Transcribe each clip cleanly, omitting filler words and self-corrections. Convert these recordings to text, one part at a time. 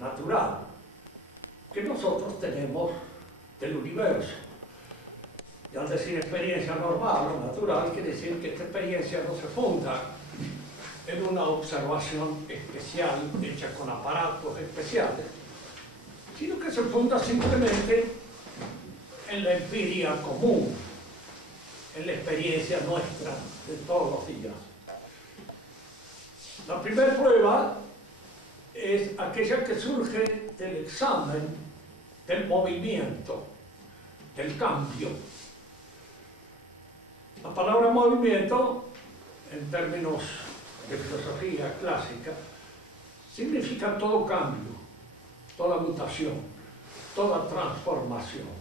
natural que nosotros tenemos del universo. Y al decir experiencia normal o natural, quiere decir que esta experiencia no se funda en una observación especial hecha con aparatos especiales, sino que se funda simplemente en la empiria común, en la experiencia nuestra de todos los días. La primera prueba es aquella que surge del examen del movimiento, del cambio. La palabra movimiento, en términos de filosofía clásica, significa todo cambio, toda mutación, toda transformación.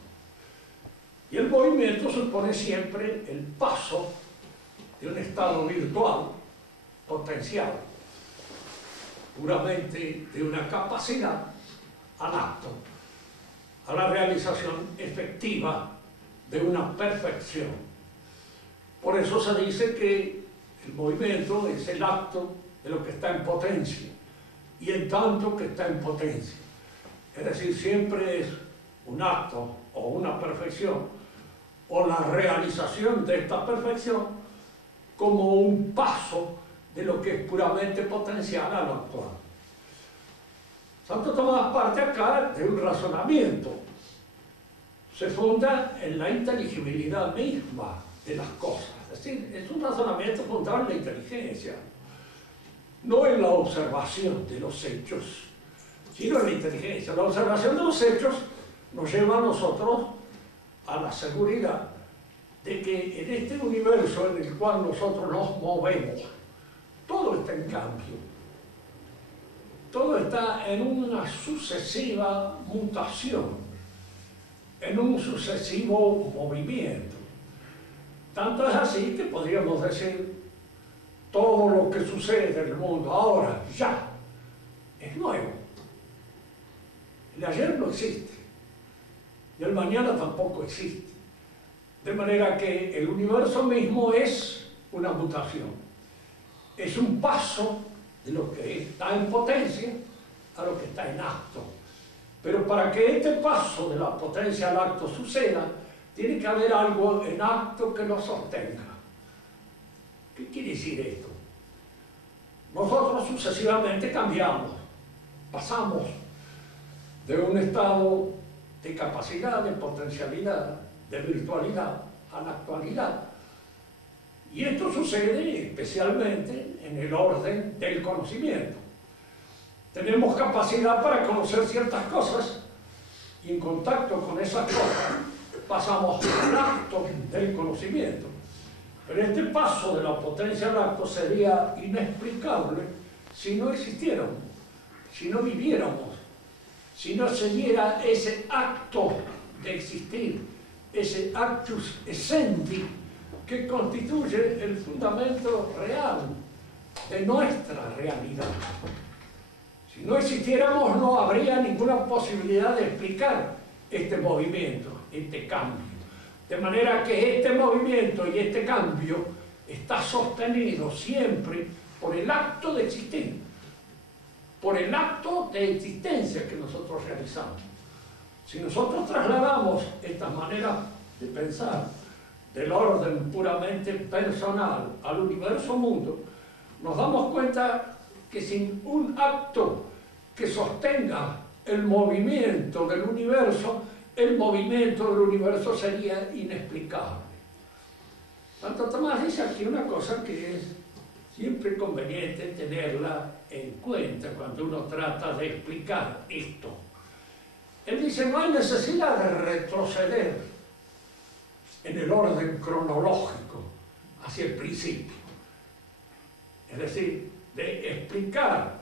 Y el movimiento supone siempre el paso de un estado virtual, potencial, puramente de una capacidad al acto, a la realización efectiva de una perfección. Por eso se dice que el movimiento es el acto de lo que está en potencia, y en tanto que está en potencia. Es decir, siempre es un acto o una perfección, o la realización de esta perfección como un paso de lo que es puramente potencial a lo actual. Santo Tomás parte acá de un razonamiento. Se funda en la inteligibilidad misma de las cosas. Es decir, es un razonamiento fundado en la inteligencia, no en la observación de los hechos, sino en la inteligencia. La observación de los hechos nos lleva a nosotros a la seguridad de que en este universo en el cual nosotros nos movemos, todo está en cambio, todo está en una sucesiva mutación, en un sucesivo movimiento. Tanto es así que podríamos decir, todo lo que sucede en el mundo ahora, ya, es nuevo. El ayer no existe, y el mañana tampoco existe. De manera que el universo mismo es una mutación. Es un paso de lo que está en potencia a lo que está en acto. Pero para que este paso de la potencia al acto suceda, tiene que haber algo en acto que lo sostenga. ¿Qué quiere decir esto? Nosotros sucesivamente cambiamos, pasamos de un estado de capacidad, de potencialidad, de virtualidad a la actualidad. Y esto sucede especialmente en el orden del conocimiento. Tenemos capacidad para conocer ciertas cosas y en contacto con esas cosas pasamos al acto del conocimiento. Pero este paso de la potencia al acto sería inexplicable si no existiéramos, si no viviéramos, si no se diera ese acto de existir, ese actus essendi que constituye el fundamento real de nuestra realidad. Si no existiéramos, no habría ninguna posibilidad de explicar este movimiento, este cambio. De manera que este movimiento y este cambio está sostenido siempre por el acto de existir, por el acto de existencia que nosotros realizamos. Si nosotros trasladamos esta manera de pensar del orden puramente personal al universo mundo, nos damos cuenta que sin un acto que sostenga el movimiento del universo, el movimiento del universo sería inexplicable. Santo Tomás dice aquí una cosa que es siempre conveniente tenerla en cuenta cuando uno trata de explicar esto. Él dice, no hay necesidad de retroceder en el orden cronológico hacia el principio. Es decir, de explicar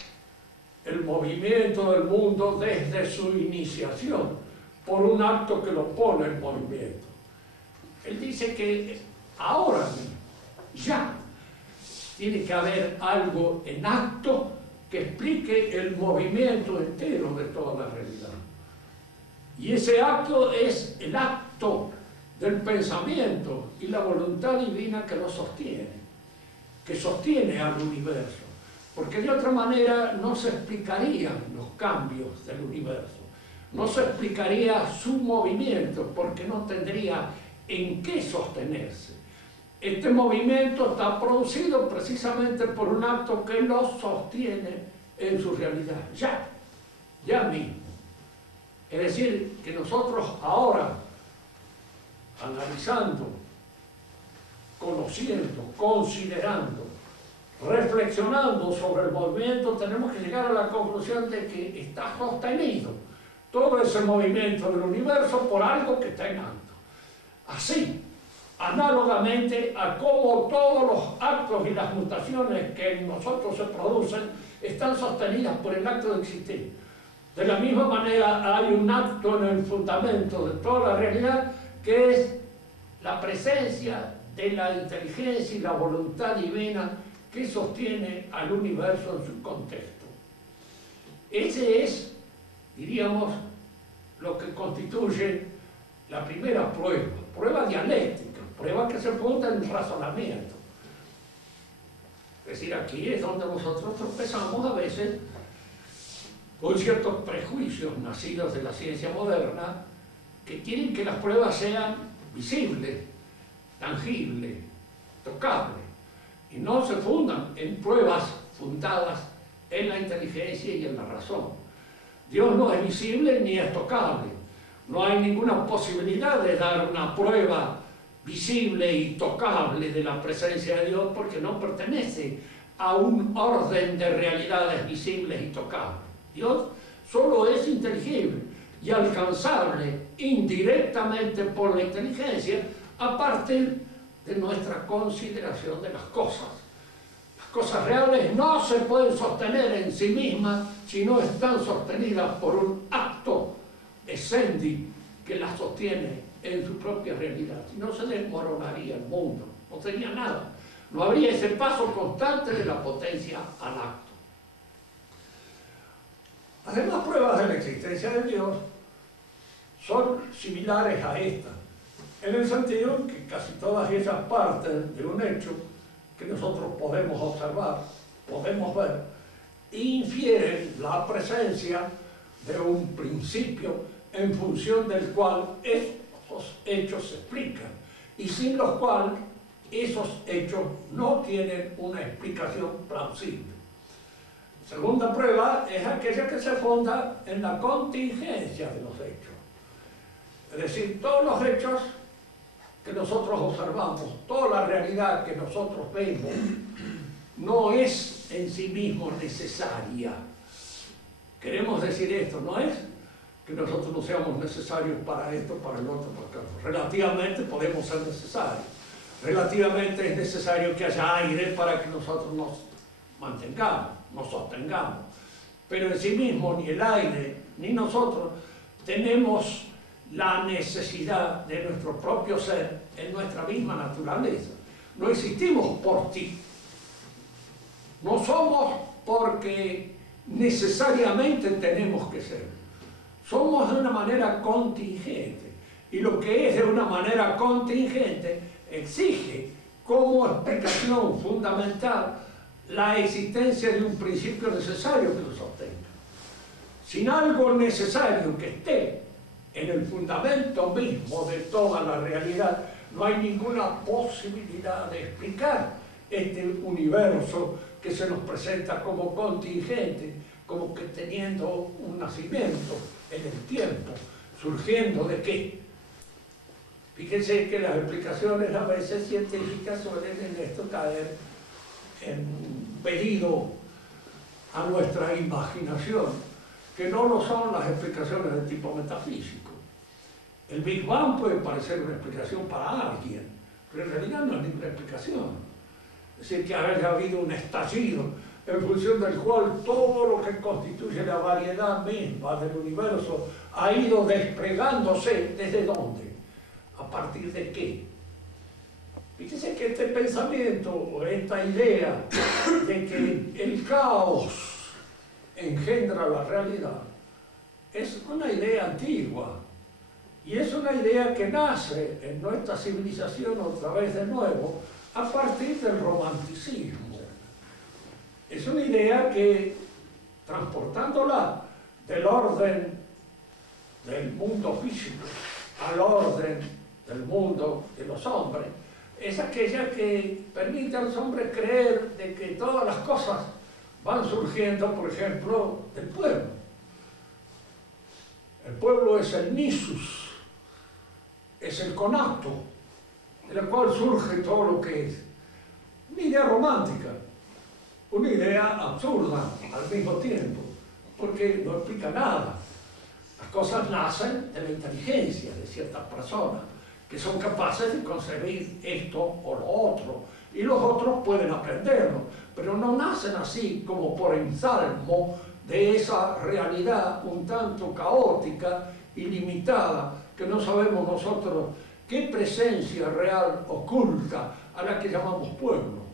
el movimiento del mundo desde su iniciación por un acto que lo pone en movimiento. Él dice que ahora mismo, ya, tiene que haber algo en acto que explique el movimiento entero de toda la realidad. Y ese acto es el acto del pensamiento y la voluntad divina que lo sostiene, que sostiene al universo. porque de otra manera no se explicarían los cambios del universo, no se explicaría su movimiento, porque no tendría en qué sostenerse. Este movimiento está producido precisamente por un acto que lo sostiene en su realidad, ya mismo. Es decir, que nosotros ahora, analizando, conociendo, considerando, reflexionando sobre el movimiento, tenemos que llegar a la conclusión de que está sostenido todo ese movimiento del universo por algo que está en alto. Así, análogamente a cómo todos los actos y las mutaciones que en nosotros se producen están sostenidas por el acto de existir. De la misma manera hay un acto en el fundamento de toda la realidad que es la presencia de la inteligencia y la voluntad divina que sostiene al universo en su contexto. Ese es, diríamos, lo que constituye la primera prueba dialéctica, prueba que se funda en razonamiento. Es decir, aquí es donde nosotros tropezamos a veces con ciertos prejuicios nacidos de la ciencia moderna que quieren que las pruebas sean visibles, tangibles, tocables, y no se fundan en pruebas fundadas en la inteligencia y en la razón. Dios no es visible ni es tocable. No hay ninguna posibilidad de dar una prueba visible y tocable de la presencia de Dios porque no pertenece a un orden de realidades visibles y tocables. Dios solo es inteligible y alcanzable indirectamente por la inteligencia a partir de nuestra consideración de las cosas. Las cosas reales no se pueden sostener en sí mismas si no están sostenidas por un acto essendi que las sostiene en su propia realidad. Si no, se desmoronaría el mundo, no sería nada. No habría ese paso constante de la potencia al acto. Las demás pruebas de la existencia de Dios son similares a esta, en el sentido que casi todas ellas parten de un hecho que nosotros podemos observar, podemos ver, e infieren la presencia de un principio en función del cual esos hechos se explican, y sin los cuales esos hechos no tienen una explicación plausible. La segunda prueba es aquella que se funda en la contingencia de los hechos. Es decir, todos los hechos que nosotros observamos, toda la realidad que nosotros vemos, no es en sí mismo necesaria. Queremos decir esto, no es que nosotros no seamos necesarios para esto, para el otro, para el otro. Relativamente podemos ser necesarios. Relativamente es necesario que haya aire para que nosotros nos mantengamos, nos sostengamos. Pero en sí mismo ni el aire ni nosotros tenemos la necesidad de nuestro propio ser en nuestra misma naturaleza. No existimos por ti. No somos porque necesariamente tenemos que ser. Somos de una manera contingente. Y lo que es de una manera contingente exige como explicación fundamental la existencia de un principio necesario que lo sostenga. Sin algo necesario que esté en el fundamento mismo de toda la realidad, no hay ninguna posibilidad de explicar este universo que se nos presenta como contingente, como que teniendo un nacimiento en el tiempo, surgiendo de qué. Fíjense que las explicaciones a veces científicas suelen en esto caer en pedido a nuestra imaginación, que no lo son las explicaciones de tipo metafísico. El Big Bang puede parecer una explicación para alguien, pero en realidad no es ninguna explicación. Es decir, que haya habido un estallido en función del cual todo lo que constituye la variedad misma del universo ha ido desplegándose. ¿Desde dónde? ¿A partir de qué? Fíjese que este pensamiento o esta idea de que el caos engendra la realidad es una idea antigua y es una idea que nace en nuestra civilización otra vez de nuevo a partir del romanticismo. Es una idea que, transportándola del orden del mundo físico al orden del mundo de los hombres, es aquella que permite a los hombres creer de que todas las cosas van surgiendo, por ejemplo, del pueblo. El pueblo es el nisus, es el conato, de la cual surge todo lo que es. Una idea romántica, una idea absurda al mismo tiempo, porque no explica nada. Las cosas nacen de la inteligencia de ciertas personas, que son capaces de concebir esto o lo otro, y los otros pueden aprenderlo, pero no nacen así como por ensalmo de esa realidad un tanto caótica y limitada, que no sabemos nosotros qué presencia real oculta a la que llamamos pueblo.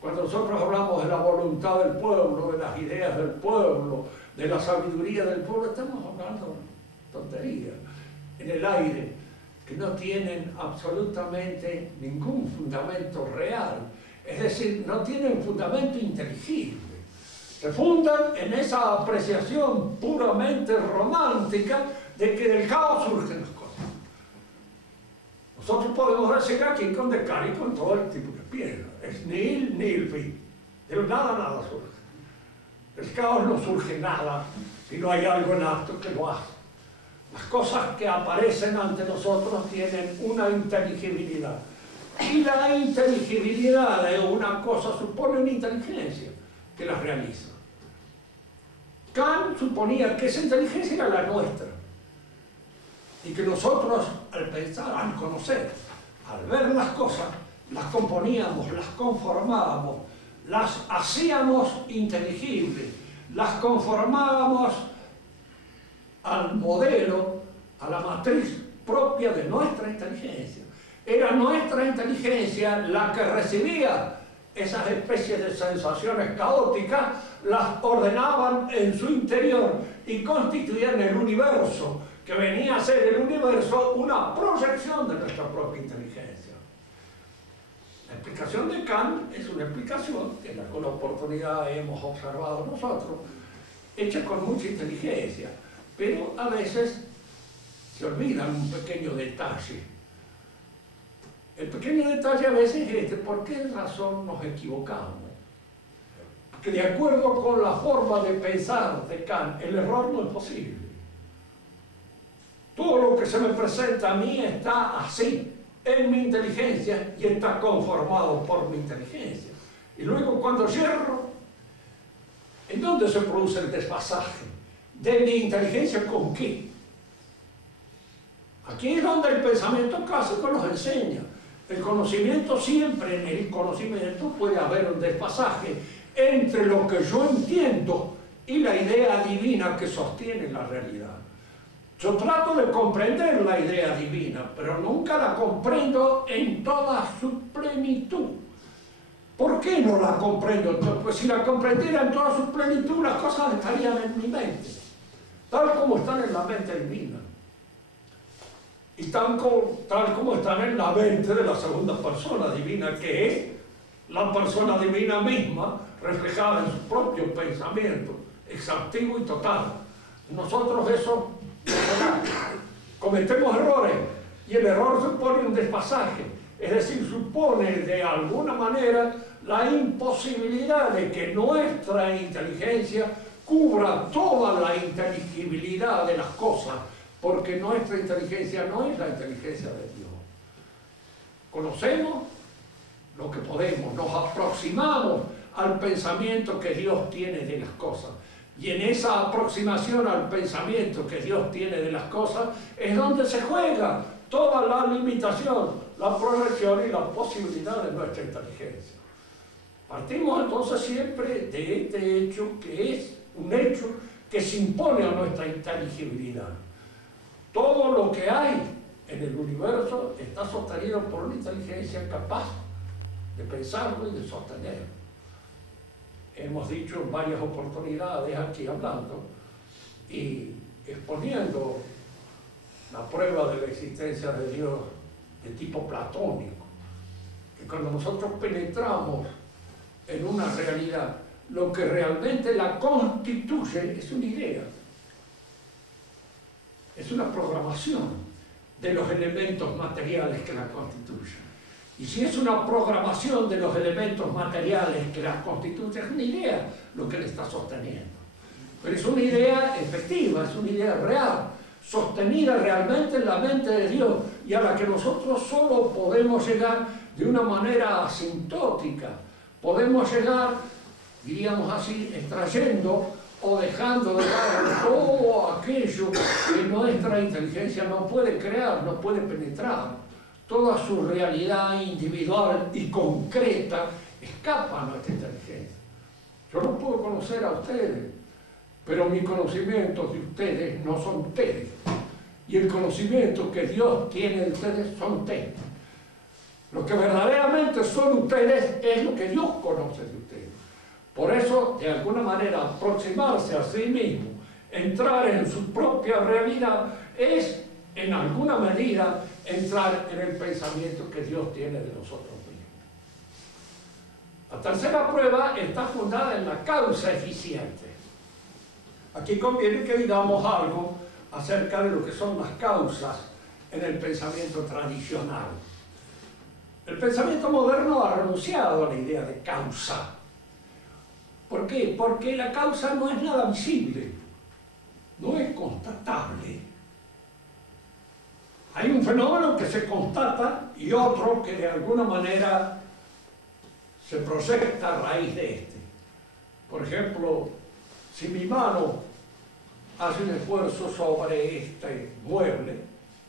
Cuando nosotros hablamos de la voluntad del pueblo, de las ideas del pueblo, de la sabiduría del pueblo, estamos hablando de tonterías en el aire, que no tienen absolutamente ningún fundamento real, es decir, no tienen fundamento inteligible. Se fundan en esa apreciación puramente romántica de que del caos surgen las cosas. Nosotros podemos decir aquí con Descartes y con todo el tipo de piedra. Es nihil nihil fit. De nada surge. Del caos no surge nada si no hay algo en acto que lo hace. Las cosas que aparecen ante nosotros tienen una inteligibilidad. Y la inteligibilidad de una cosa supone una inteligencia que las realiza. Kant suponía que esa inteligencia era la nuestra. Y que nosotros, al pensar, al conocer, al ver las cosas, las componíamos, las conformábamos, las hacíamos inteligibles, las conformábamos al modelo, a la matriz propia de nuestra inteligencia. Era nuestra inteligencia la que recibía esas especies de sensaciones caóticas, las ordenaban en su interior y constituían el universo, que venía a ser el universo una proyección de nuestra propia inteligencia. La explicación de Kant es una explicación que en alguna oportunidad hemos observado nosotros, hecha con mucha inteligencia, pero a veces se olvidan un pequeño detalle. El pequeño detalle a veces es este: ¿por qué razón nos equivocamos? Porque de acuerdo con la forma de pensar de Kant, el error no es posible. Todo lo que se me presenta a mí está así, en mi inteligencia, y está conformado por mi inteligencia. Y luego cuando yerro, ¿en dónde se produce el desfasaje? ¿De mi inteligencia con qué? Aquí es donde el pensamiento clásico nos enseña. El conocimiento, siempre en el conocimiento puede haber un desfasaje entre lo que yo entiendo y la idea divina que sostiene la realidad. Yo trato de comprender la idea divina, pero nunca la comprendo en toda su plenitud. ¿Por qué no la comprendo? Pues si la comprendiera en toda su plenitud, las cosas estarían en mi mente, tal como están en la mente divina. Y tal como están en la mente de la segunda persona divina, que es la persona divina misma, reflejada en su propio pensamiento, exhaustivo y total. Nosotros eso cometemos errores, y el error supone un desfasaje, es decir, supone de alguna manera la imposibilidad de que nuestra inteligencia cubra toda la inteligibilidad de las cosas, porque nuestra inteligencia no es la inteligencia de Dios. Conocemos lo que podemos, nos aproximamos al pensamiento que Dios tiene de las cosas, y en esa aproximación al pensamiento que Dios tiene de las cosas es donde se juega toda la limitación, la proyección y la posibilidad de nuestra inteligencia. Partimos entonces siempre de este hecho, que es un hecho que se impone a nuestra inteligibilidad. Todo lo que hay en el universo está sostenido por una inteligencia capaz de pensarlo y de sostenerlo. Hemos dicho en varias oportunidades aquí hablando y exponiendo la prueba de la existencia de Dios de tipo platónico, que cuando nosotros penetramos en una realidad, lo que realmente la constituye es una idea. Es una programación de los elementos materiales que la constituyen. Y si es una programación de los elementos materiales que la constituyen, es una idea lo que le está sosteniendo. Pero es una idea efectiva, es una idea real, sostenida realmente en la mente de Dios y a la que nosotros solo podemos llegar de una manera asintótica. Podemos llegar, diríamos así, extrayendo o dejando de lado todo aquello que nuestra inteligencia no puede crear, no puede penetrar. Toda su realidad individual y concreta escapa a nuestra inteligencia. Yo no puedo conocer a ustedes, pero mis conocimientos de ustedes no son ustedes. Y el conocimiento que Dios tiene de ustedes son ustedes. Lo que verdaderamente son ustedes es lo que Dios conoce de ustedes. Por eso, de alguna manera, aproximarse a sí mismo, entrar en su propia realidad, es, en alguna medida, entrar en el pensamiento que Dios tiene de nosotros mismos. La tercera prueba está fundada en la causa eficiente. Aquí conviene que digamos algo acerca de lo que son las causas en el pensamiento tradicional. El pensamiento moderno ha renunciado a la idea de causa. ¿Por qué? Porque la causa no es nada visible, no es constatable. Hay un fenómeno que se constata y otro que de alguna manera se proyecta a raíz de este. Por ejemplo, si mi mano hace un esfuerzo sobre este mueble,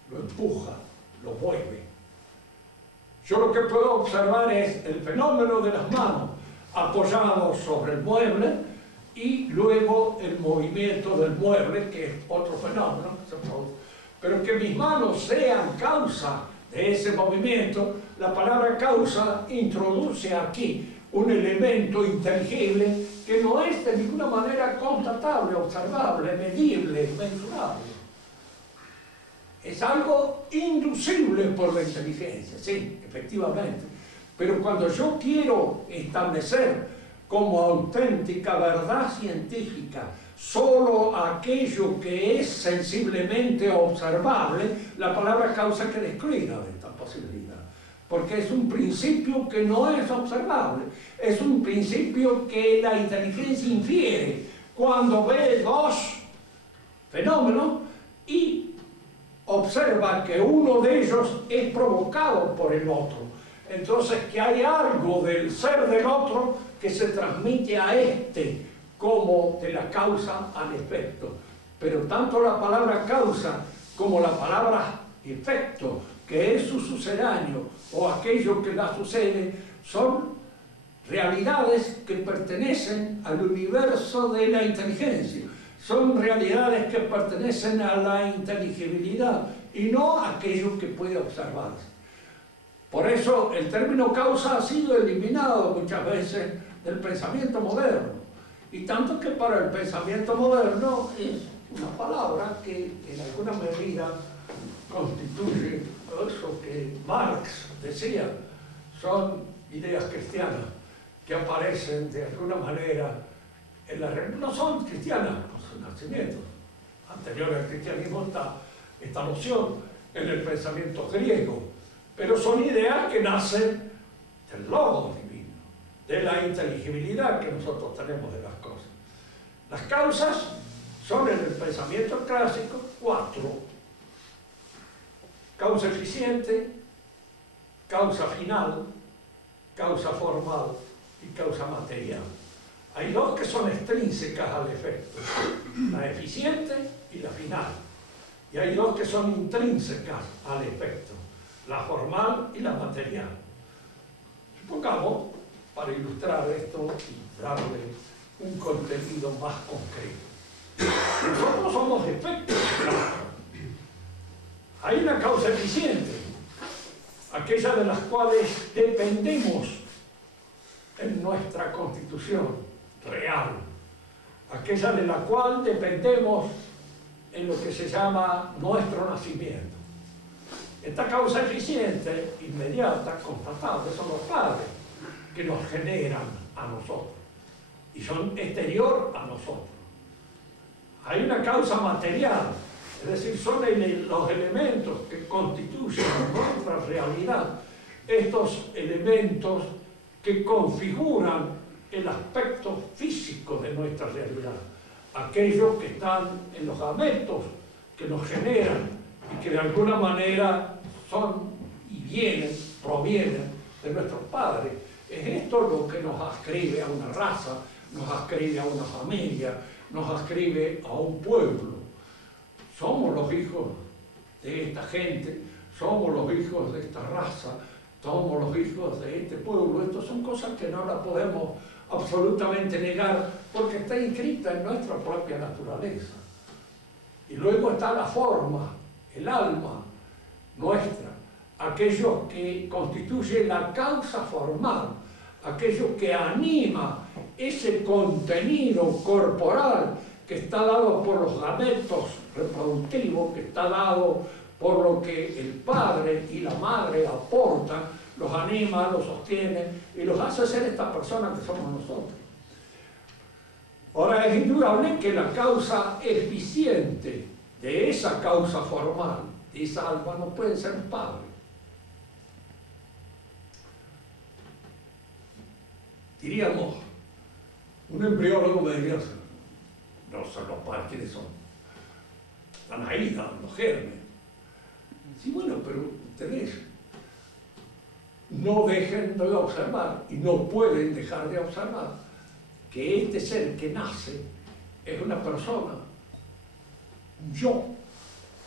lo empuja, lo mueve. Yo lo que puedo observar es el fenómeno de las manos apoyados sobre el mueble y luego el movimiento del mueble, que es otro fenómeno que se produce. Pero que mis manos sean causa de ese movimiento, la palabra causa introduce aquí un elemento inteligible que no es de ninguna manera constatable, observable, medible, mensurable. Es algo inducible por la inteligencia, sí, efectivamente. Pero cuando yo quiero establecer como auténtica verdad científica solo aquello que es sensiblemente observable, la palabra causa queda excluida de esta posibilidad. Porque es un principio que no es observable, es un principio que la inteligencia infiere cuando ve dos fenómenos y observa que uno de ellos es provocado por el otro. Entonces que hay algo del ser del otro que se transmite a este como de la causa al efecto. Pero tanto la palabra causa como la palabra efecto, que es su sucedáneo o aquello que la sucede, son realidades que pertenecen al universo de la inteligencia. Son realidades que pertenecen a la inteligibilidad y no a aquello que puede observarse. Por eso el término causa ha sido eliminado muchas veces del pensamiento moderno. Y tanto que para el pensamiento moderno es una palabra que en alguna medida constituye eso que Marx decía, son ideas cristianas que aparecen de alguna manera en la realidad. No son cristianas por su nacimiento. Anterior al cristianismo está esta noción en el pensamiento griego. Pero son ideas que nacen del logos divino, de la inteligibilidad que nosotros tenemos de las cosas. Las causas son en el pensamiento clásico 4. Causa eficiente, causa final, causa formal y causa material. Hay dos que son extrínsecas al efecto, la eficiente y la final. Y hay dos que son intrínsecas al efecto, la formal y la material. Supongamos, para ilustrar esto y darle un contenido más concreto, nosotros somos efectos. Hay una causa eficiente, aquella de las cuales dependemos en nuestra constitución real, aquella de la cual dependemos en lo que se llama nuestro nacimiento. Esta causa eficiente, inmediata, constatable, son los padres que nos generan a nosotros. y son exterior a nosotros. Hay una causa material, es decir, son los elementos que constituyen nuestra realidad, estos elementos que configuran el aspecto físico de nuestra realidad, aquellos que están en los gametos, que nos generan y que de alguna manera son y provienen de nuestros padres. Es esto lo que nos ascribe a una raza, nos ascribe a una familia, nos ascribe a un pueblo. Somos los hijos de esta gente, somos los hijos de esta raza, somos los hijos de este pueblo. Estas son cosas que no las podemos absolutamente negar porque está inscrita en nuestra propia naturaleza. Y luego está la forma, el alma nuestra, aquello que constituye la causa formal, aquello que anima ese contenido corporal que está dado por los gametos reproductivos, que está dado por lo que el padre y la madre aportan, los anima, los sostiene y los hace ser esta persona que somos nosotros. Ahora, es indudable que la causa eficiente de esa causa formal, de esa alma, no puede ser un padre. Diríamos, un embriólogo me diría, no son los padres, ¿quiénes son? Están ahí, los gérmenes. Sí, bueno, pero ustedes no dejen de observar y no pueden dejar de observar que este ser que nace es una persona, un yo,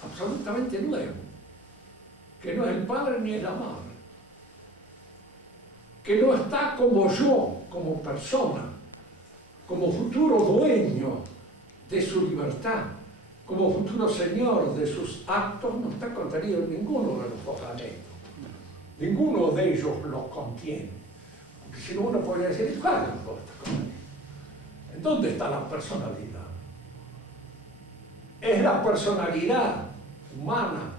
absolutamente nuevo, que no es el padre ni es la madre, que no está como yo, como persona, como futuro dueño de su libertad, como futuro señor de sus actos, no está contenido en ninguno de los dos gametos. Ninguno de ellos los contiene. Porque si no, uno podría decir, ¿cuál es el ¿en dónde está la personalidad? Es la personalidad humana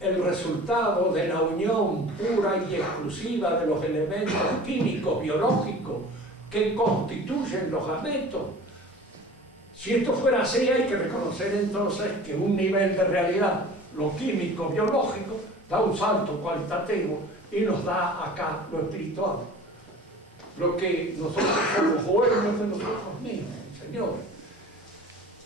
el resultado de la unión pura y exclusiva de los elementos químicos, biológicos, que constituyen los gametos. Si esto fuera así, hay que reconocer entonces que un nivel de realidad, lo químico, biológico, da un salto cualitativo y nos da acá lo espiritual. Lo que nosotros somos dueños de nosotros mismos, señores.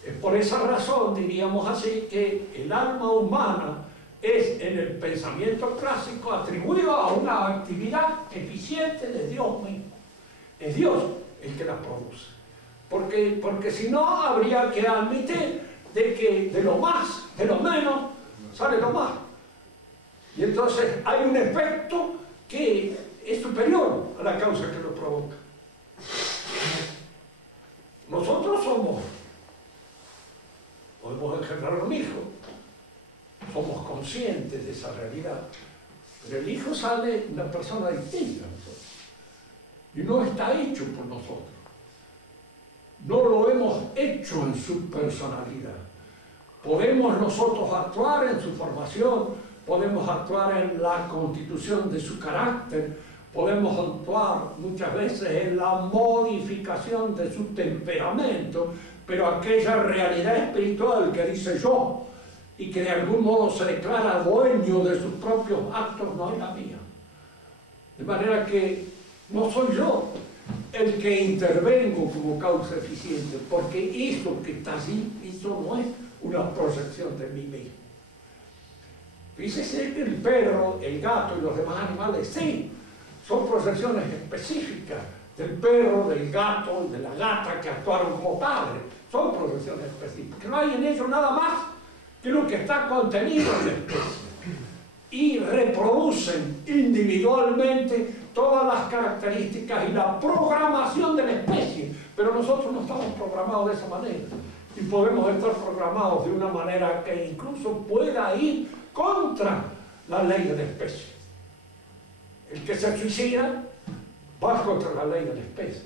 Es por esa razón, diríamos así, que el alma humana es en el pensamiento clásico atribuido a una actividad eficiente de Dios mismo. Es Dios el que la produce. Porque si no, habría que admitir de que de lo más, de lo menos, sale lo más. Y entonces hay un efecto que es superior a la causa que lo provoca. Nosotros podemos engendrar un hijo, somos conscientes de esa realidad, pero el hijo sale una persona distinta a nosotros y no está hecho por nosotros. No lo hemos hecho en su personalidad. Podemos nosotros actuar en su formación, podemos actuar en la constitución de su carácter, podemos actuar muchas veces en la modificación de su temperamento, pero aquella realidad espiritual que dice yo y que de algún modo se declara dueño de sus propios actos no es la mía. De manera que no soy yo el que intervengo como causa eficiente, porque eso que está allí, eso no es una proyección de mí mismo. Fíjese que el perro, el gato y los demás animales, sí, son proyecciones específicas del perro, del gato y de la gata que actuaron como padres. Son proyecciones específicas. No hay en ellos nada más que lo que está contenido en la especie. Y reproducen individualmente todas las características y la programación de la especie. Pero nosotros no estamos programados de esa manera. Y podemos estar programados de una manera que incluso pueda ir contra la ley de la especie. El que se suicida va contra la ley de la especie.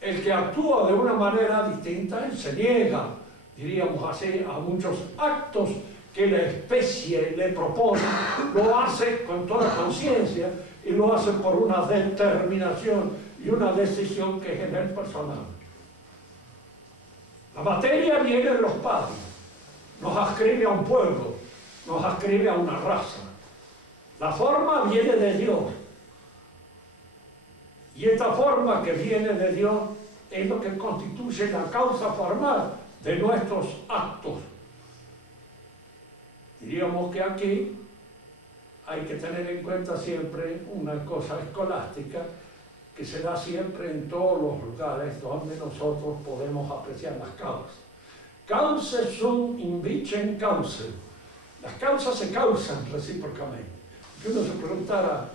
El que actúa de una manera distinta, él se niega, diríamos así, a muchos actos que la especie le propone, lo hace con toda conciencia y lo hace por una determinación y una decisión que es en él personal. La materia viene de los padres, nos ascribe a un pueblo, nos ascribe a una raza. La forma viene de Dios. Y esta forma que viene de Dios es lo que constituye la causa formal de nuestros actos. Diríamos que aquí hay que tener en cuenta siempre una cosa escolástica que se da siempre en todos los lugares donde nosotros podemos apreciar las causas. Causa sunt invicem causa. Las causas se causan recíprocamente. Que uno se preguntara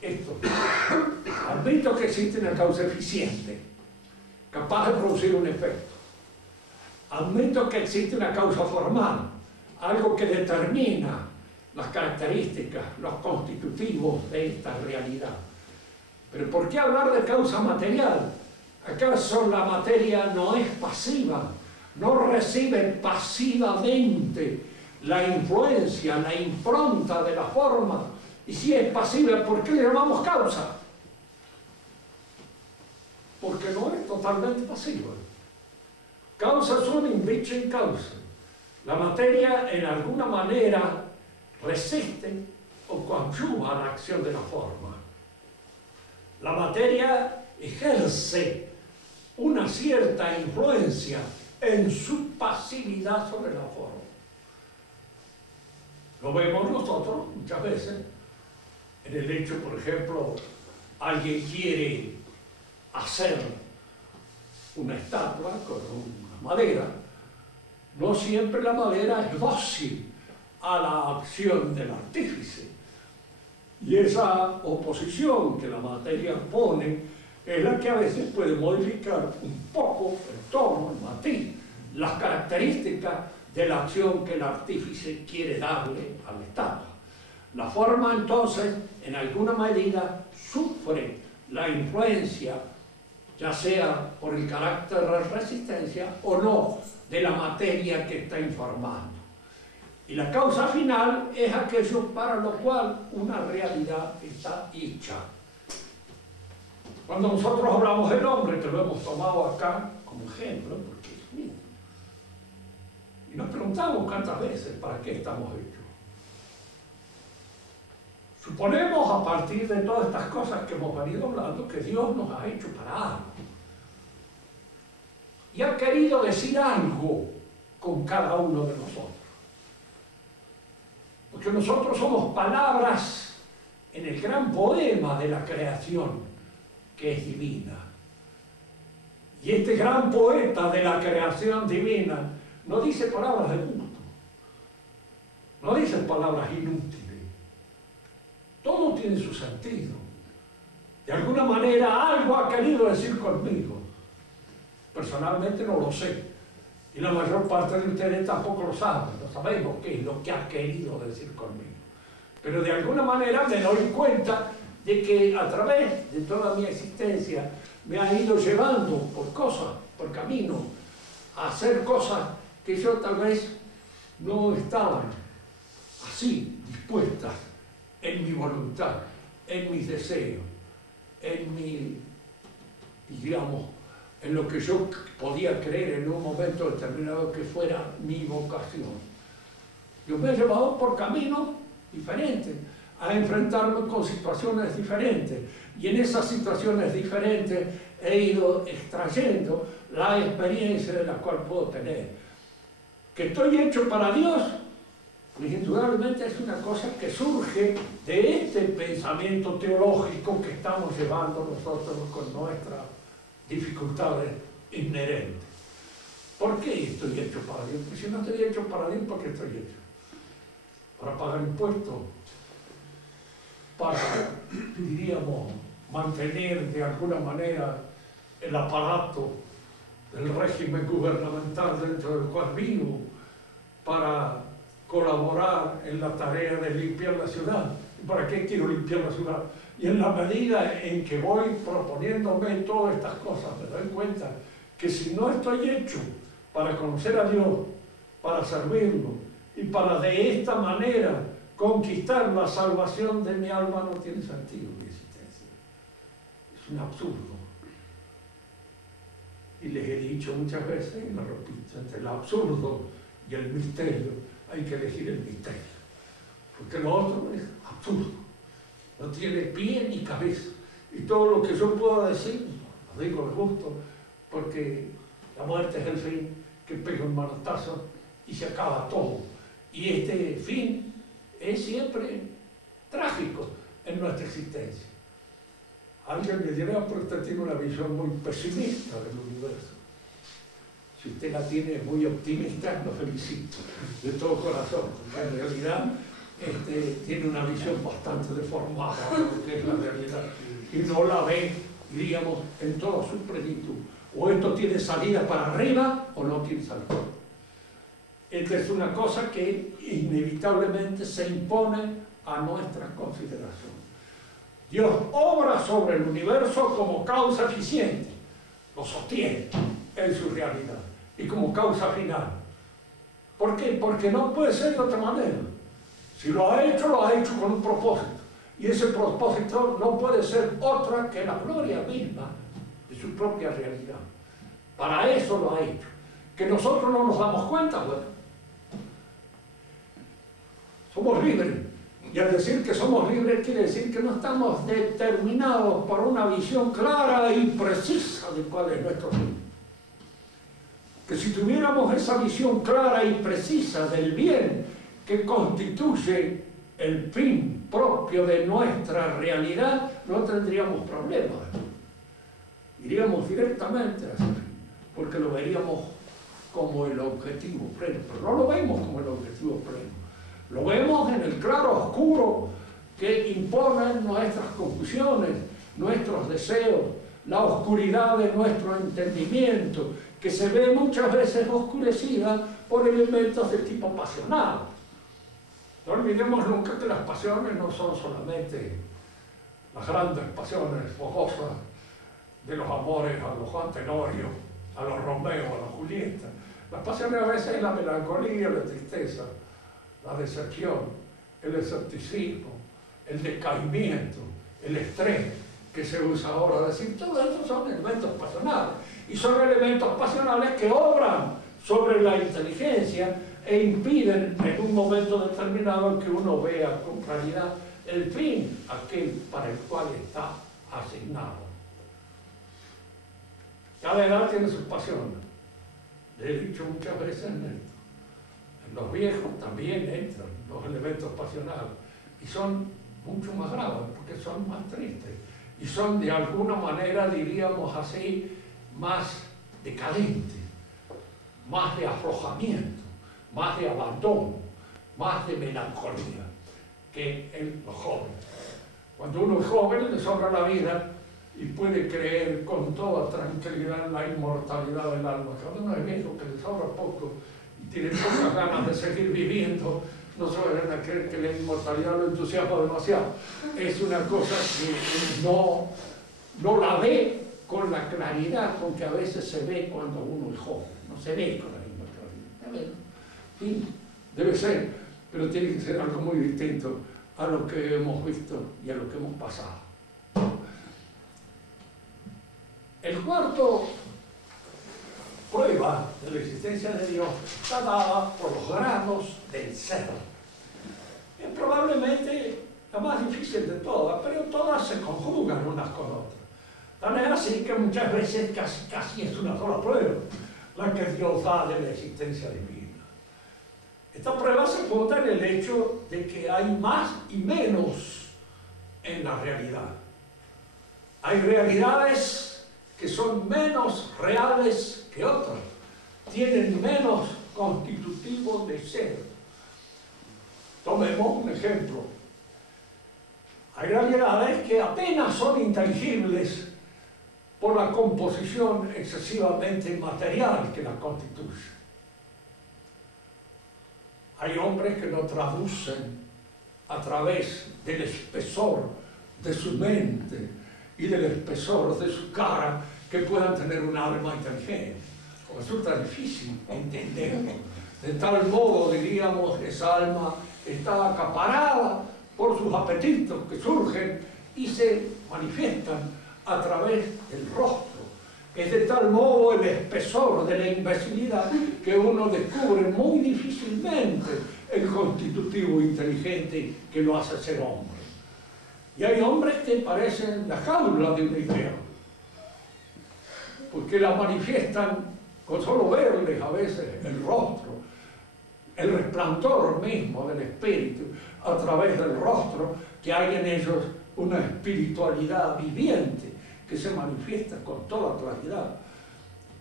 esto. Admito que existe una causa eficiente, capaz de producir un efecto. Admito que existe una causa formal, algo que determina las características, los constitutivos de esta realidad. Pero ¿por qué hablar de causa material? ¿Acaso la materia no es pasiva? ¿No recibe pasivamente la influencia, la impronta de la forma? Y si es pasiva, ¿por qué le llamamos causa? Porque no es totalmente pasiva. Causa sunt invicem causa. La materia en alguna manera resiste o coadyuva a la acción de la forma. La materia ejerce una cierta influencia en su pasividad sobre la forma. Lo vemos nosotros muchas veces en el hecho, por ejemplo, alguien quiere hacer una estatua con una madera. No siempre la madera es dócil a la acción del artífice. Y esa oposición que la materia pone es la que a veces puede modificar un poco el tono, el matiz, las características de la acción que el artífice quiere darle a la estatua. La forma entonces, en alguna medida, sufre la influencia, ya sea por el carácter de resistencia o no, de la materia que está informando. Y la causa final es aquello para lo cual una realidad está hecha. Cuando nosotros hablamos del hombre, que lo hemos tomado acá como ejemplo, porque es mío, y nos preguntamos cuántas veces para qué estamos hechos. Suponemos, a partir de todas estas cosas que hemos venido hablando, que Dios nos ha hecho para algo. Y ha querido decir algo con cada uno de nosotros. Porque nosotros somos palabras en el gran poema de la creación, que es divina. Y este gran poeta de la creación divina no dice palabras de gusto, no dice palabras inútiles. Todo tiene su sentido. De alguna manera algo ha querido decir conmigo. Personalmente no lo sé. Y la mayor parte de ustedes tampoco lo saben. No sabemos qué es lo que ha querido decir conmigo. Pero de alguna manera me doy cuenta de que a través de toda mi existencia me ha ido llevando por cosas, por caminos, a hacer cosas que yo tal vez no estaban así dispuestas en mi voluntad, en mis deseos, en mi, digamos, en lo que yo podía creer en un momento determinado que fuera mi vocación. Yo me he llevado por caminos diferentes, a enfrentarme con situaciones diferentes, y en esas situaciones diferentes he ido extrayendo la experiencia de la cual puedo tener. Que estoy hecho para Dios, pues indudablemente es una cosa que surge de este pensamiento teológico que estamos llevando nosotros con nuestras dificultades inherentes. ¿Por qué estoy hecho para Dios? Pues si no estoy hecho para Dios, ¿por qué estoy hecho? Para pagar impuestos, para, diríamos, mantener de alguna manera el aparato del régimen gubernamental dentro del cual vivo, para colaborar en la tarea de limpiar la ciudad. ¿Y para qué quiero limpiar la ciudad? Y en la medida en que voy proponiéndome todas estas cosas, me doy cuenta que si no estoy hecho para conocer a Dios, para servirlo, y para de esta manera conquistar la salvación de mi alma, no tiene sentido mi existencia. Es un absurdo. Y les he dicho muchas veces, y lo repito, entre el absurdo y el misterio hay que elegir el misterio. Porque lo otro es absurdo. No tiene pie ni cabeza. Y todo lo que yo pueda decir, lo digo de gusto, porque la muerte es el fin que pega un manotazo y se acaba todo. Y este fin es siempre trágico en nuestra existencia. Alguien me dirá, pero usted tiene una visión muy pesimista del universo. Si usted la tiene muy optimista, lo felicito de todo corazón, porque en realidad tiene una visión bastante deformada de lo que es la realidad y no la ve, diríamos, en toda su plenitud. O esto tiene salida para arriba o no tiene salida. Esta es una cosa que inevitablemente se impone a nuestra consideración. Dios obra sobre el universo como causa eficiente, lo sostiene en su realidad y como causa final. ¿Por qué? Porque no puede ser de otra manera. Si lo ha hecho con un propósito. Y ese propósito no puede ser otra que la gloria misma de su propia realidad. Para eso lo ha hecho. Que nosotros no nos damos cuenta, bueno. Somos libres. Y al decir que somos libres quiere decir que no estamos determinados por una visión clara y precisa de cuál es nuestro fin. Que si tuviéramos esa visión clara y precisa del bien que constituye el fin propio de nuestra realidad, no tendríamos problemas. Iríamos directamente a ese fin, porque lo veríamos como el objetivo pleno, pero no lo vemos como el objetivo pleno. Lo vemos en el claro oscuro que imponen nuestras confusiones, nuestros deseos, la oscuridad de nuestro entendimiento, que se ve muchas veces oscurecida por elementos de tipo pasional. No olvidemos nunca que las pasiones no son solamente las grandes pasiones fogosas de los amores a los Juan Tenorio, a los Romeo, a los Julieta. Las pasiones a veces es la melancolía, la tristeza, la decepción, el escepticismo, el decaimiento, el estrés que se usa ahora. Decir, todo eso son elementos pasionales. Y son elementos pasionales que obran sobre la inteligencia e impiden en un momento determinado que uno vea con claridad el fin, aquel para el cual está asignado. Cada edad tiene sus pasiones. Le he dicho muchas veces en esto. En los viejos también entran los elementos pasionales y son mucho más graves porque son más tristes y son de alguna manera, diríamos así, más decadentes, más de aflojamiento, más de abandono, más de melancolía que en los jóvenes. Cuando uno es joven le sobra la vida y puede creer con toda tranquilidad en la inmortalidad del alma. Cuando uno es viejo, que le sobra poco y tiene pocas ganas de seguir viviendo, no se vayan a creer que la inmortalidad lo entusiasma demasiado. Es una cosa que no la ve con la claridad con que a veces se ve cuando uno es joven. No se ve con la misma claridad. Sí, debe ser, pero tiene que ser algo muy distinto a lo que hemos visto y a lo que hemos pasado. El cuarto prueba de la existencia de Dios está dada por los grados del ser. Es probablemente la más difícil de todas, pero todas se conjugan unas con otras. Tan es así que muchas veces casi es una sola prueba la que Dios da de la existencia divina. Esta prueba se funda en el hecho de que hay más y menos en la realidad. Hay realidades que son menos reales que otras, tienen menos constitutivo de ser. Tomemos un ejemplo. Hay realidades que apenas son inteligibles por la composición excesivamente material que las constituye. Hay hombres que no traducen a través del espesor de su mente y del espesor de su cara que puedan tener un alma inteligente. Resulta difícil entenderlo. De tal modo, diríamos, esa alma está acaparada por sus apetitos que surgen y se manifiestan a través del rostro Es de tal modo el espesor de la imbecilidad que uno descubre muy difícilmente el constitutivo inteligente que lo hace ser hombre. Y hay hombres que parecen la jaula de una idea, porque la manifiestan con solo verles a veces el rostro, el resplandor mismo del espíritu, a través del rostro, que hay en ellos una espiritualidad viviente que se manifiesta con toda claridad.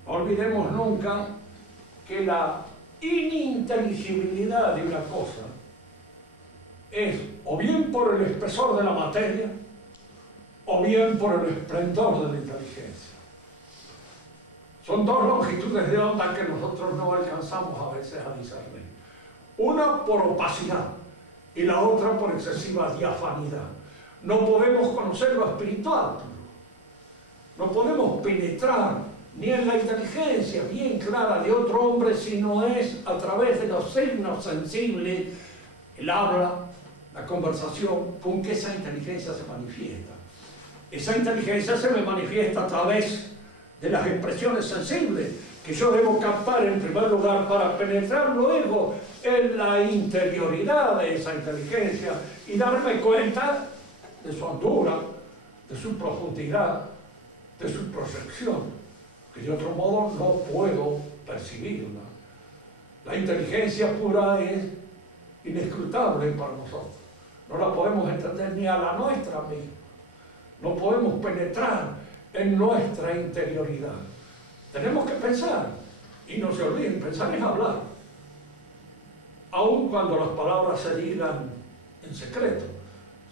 No olvidemos nunca que la ininteligibilidad de una cosa es o bien por el espesor de la materia o bien por el esplendor de la inteligencia. Son dos longitudes de onda que nosotros no alcanzamos a veces a discernir. Una por opacidad y la otra por excesiva diafanidad. No podemos conocer lo espiritual, no podemos penetrar ni en la inteligencia bien clara de otro hombre si no es a través de los signos sensibles, el habla, la conversación, con que esa inteligencia se manifiesta. Esa inteligencia se me manifiesta a través de las expresiones sensibles que yo debo captar en primer lugar para penetrar luego en la interioridad de esa inteligencia y darme cuenta de su hondura, de su profundidad, de su proyección, que de otro modo no puedo percibirla. La inteligencia pura es inescrutable para nosotros. No la podemos entender ni a la nuestra misma. No podemos penetrar en nuestra interioridad. Tenemos que pensar, y no se olviden, pensar es hablar. Aun cuando las palabras se digan en secreto,